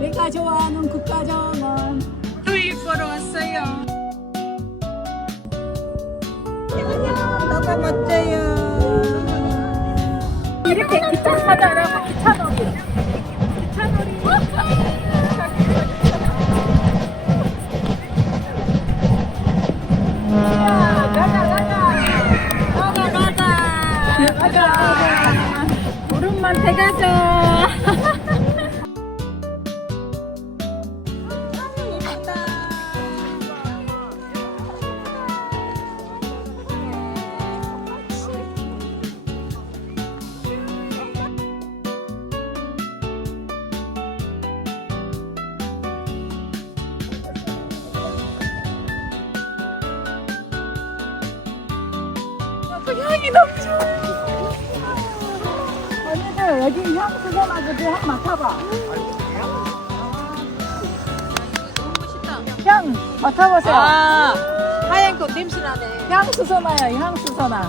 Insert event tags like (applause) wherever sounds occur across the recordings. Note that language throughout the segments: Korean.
내가 좋아하는 국가정원 토익 보러 왔어요. 너무 멋져요 이렇게 기차 놀이. 기차 구름만테 가자. 향이 넘쳐. 언니들 여기 향 수전하거든 한번 맡아봐 향 맡아보세요 아, 하얀 꽃 냄새 나네. 향 수선화야 향 수선화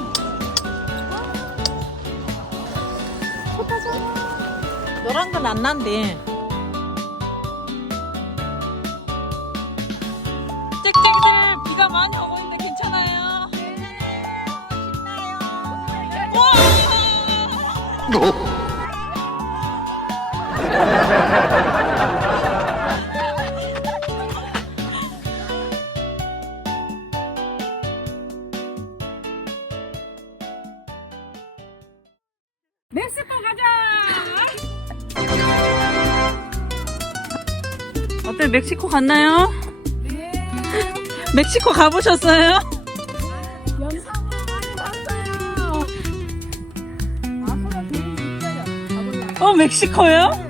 노란 건 안 난대. 짹짹이들 비가 많이 오고 있는데 괜찮아요? 네, 신나요. (laughs) (laughs) 멕시코 가자! 어때 멕시코 갔나요? 네 멕시코 가보셨어요? 영상으로 많이 봤어요 어 멕시코요?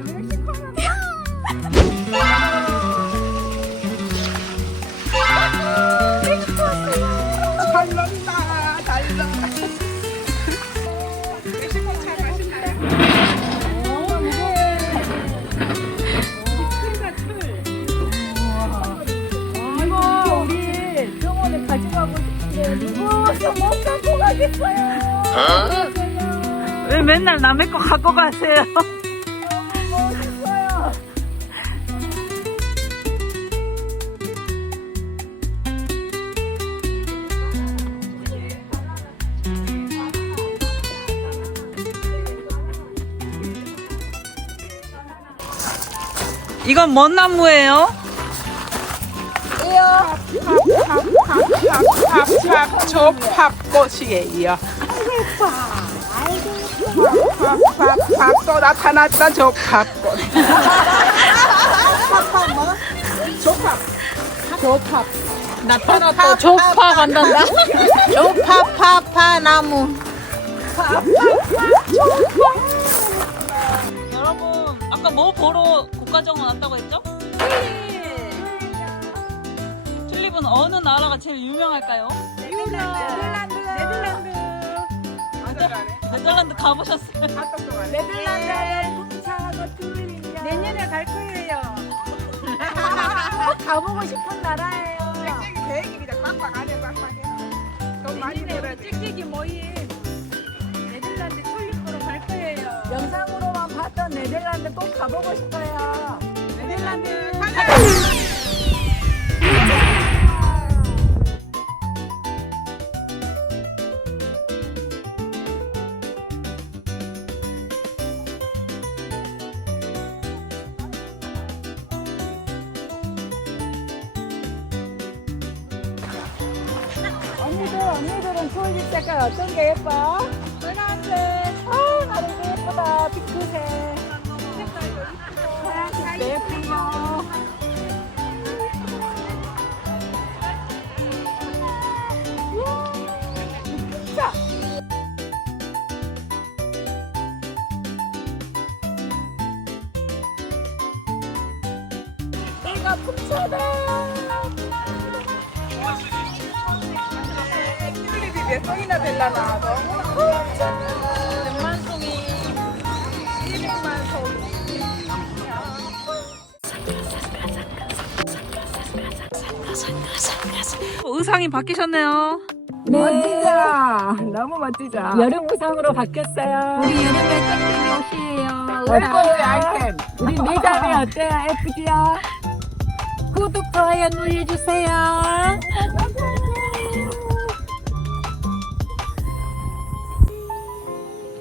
왜 맨날 남의 거 갖고 가세요? 이건 뭔 나무예요? 팝팝 조팝꽃이에요. 또 나타났다 조팝꽃. 나타났다 조파 간단다 조파파파 나무. 여러분 아까 뭐 보러 국가정원 왔다고 했죠? 튤립은 어느 나라가 제일 유명할까요? 네덜란드 네덜란드 네덜란드 가보셨어요? 네덜란드 풍차하고 튤립이요 내년에 갈 거예요. 꼭 (laughs) 가보고 싶은 나라예요 계획입니다. 빡빡 안 해 빡빡 해. 돈 많이 내년에 벌어야 우리 돼. 찍찍이 모임 네덜란드 튤립으로 갈 거예요. 영상으로만 봤던 네덜란드 꼭 가보고 싶어요 네덜란드 언니 언니들은 튤립 색깔 어떤 게 예뻐? 빨간색. 아 나도 예쁘다. 핑크색. 파란색도 자 이거 풍차다 몇 송이나 될라나 너무 몇만 송이 200만 송이 어, 의상이 바뀌셨네요. 멋지자. 너무 멋지자. 여름 의상으로 바뀌었어요. 우리 여름에 땡땡이 옷이에요. 얼굴의 아이템. 우리 (laughs) 미담이 어때요? 예쁘지요? 구독, 좋아요 눌러주세요.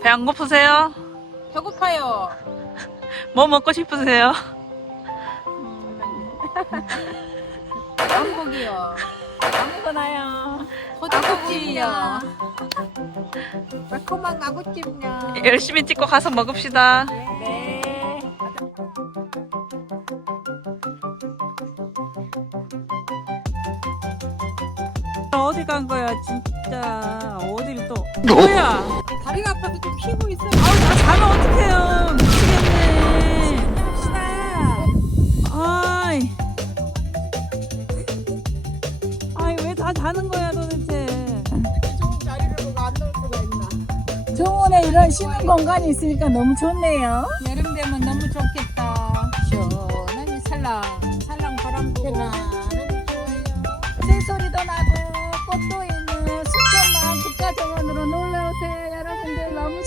배 안 고프세요? 배고파요. 뭐 먹고 싶으세요? 왕복이요. 아무거나요. 호떡국이요. 매콤한 아구찜요. 열심히 찍고 가서 먹읍시다. 네. 어디 간 거야, 진짜. 어딜 또. (laughs) 뭐야? 다리가 아파서 좀 쉬고 있어요. 아, 자면 어떡해요. 미치겠네. 아이. 아이, 왜 다 자는 거야, 도대체. 정원에 이런 쉬는 공간이 있으니까 너무 좋네요. 여름 되면 너무 좋겠다. 시원하니 살랑, 살랑 바람 불고.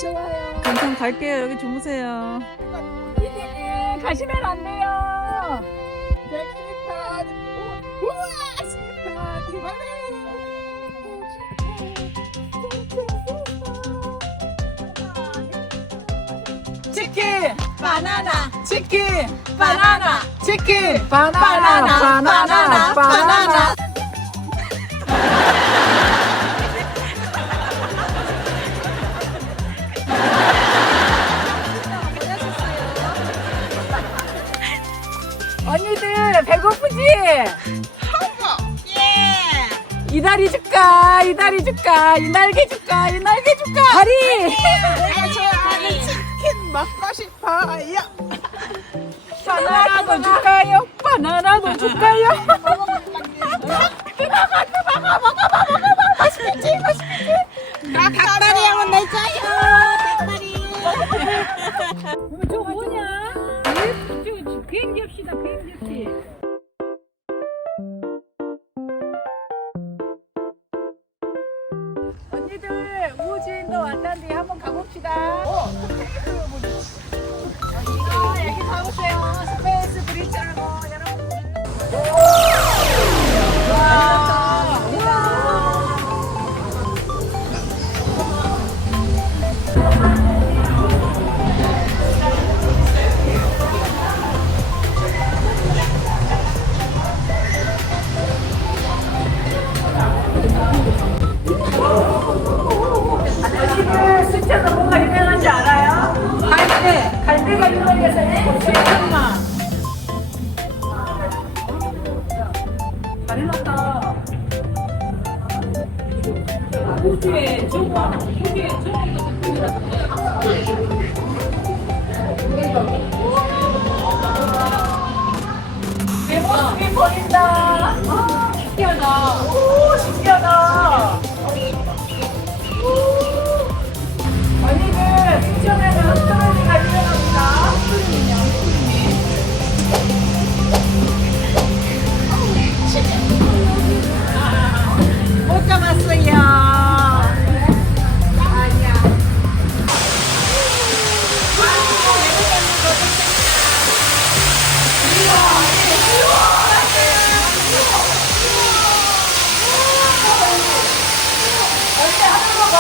좋아요. 잠깐 갈게요. 여기 주무세요. 이제 가시면 안 돼요. 백시판 우와 시판 치킨 바나나, 치킨 바나나, 치킨 바나나 바나나 바나나 언니들 (laughs) 배고프지? 예. 이 다리 줄까? 이 다리 줄까? 이 날개 줄까? 이 날개 줄까? 다리! 내가 좋아하는 치킨 먹고 싶어요. 바나나도 줄까요? 바나나도 줄까요? 나 닭다리 한번 내줘요. 닭다리. 비행기 합시다, 비행기 합시. 잘 해놨다. 후기에 저거, 후기에 내 모습이 보인다. 아, 신기하다. 오, 신기하다. 언니들 인천에는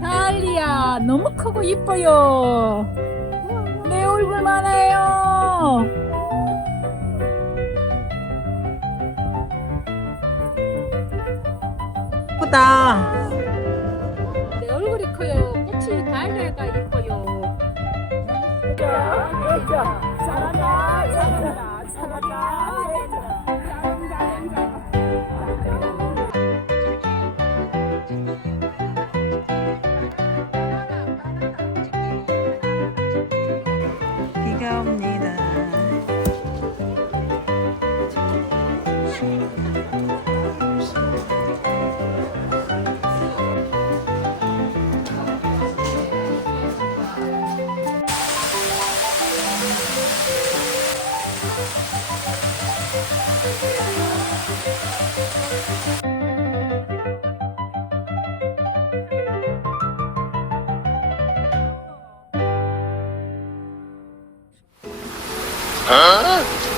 달리야 너무 크고 이뻐요 내 얼굴만 해요 예쁘다. 내 얼굴이 커요. 꽃이 달래가 이뻐요. 잘한다 잘한다 잘한다 비가 옵니다. Huh?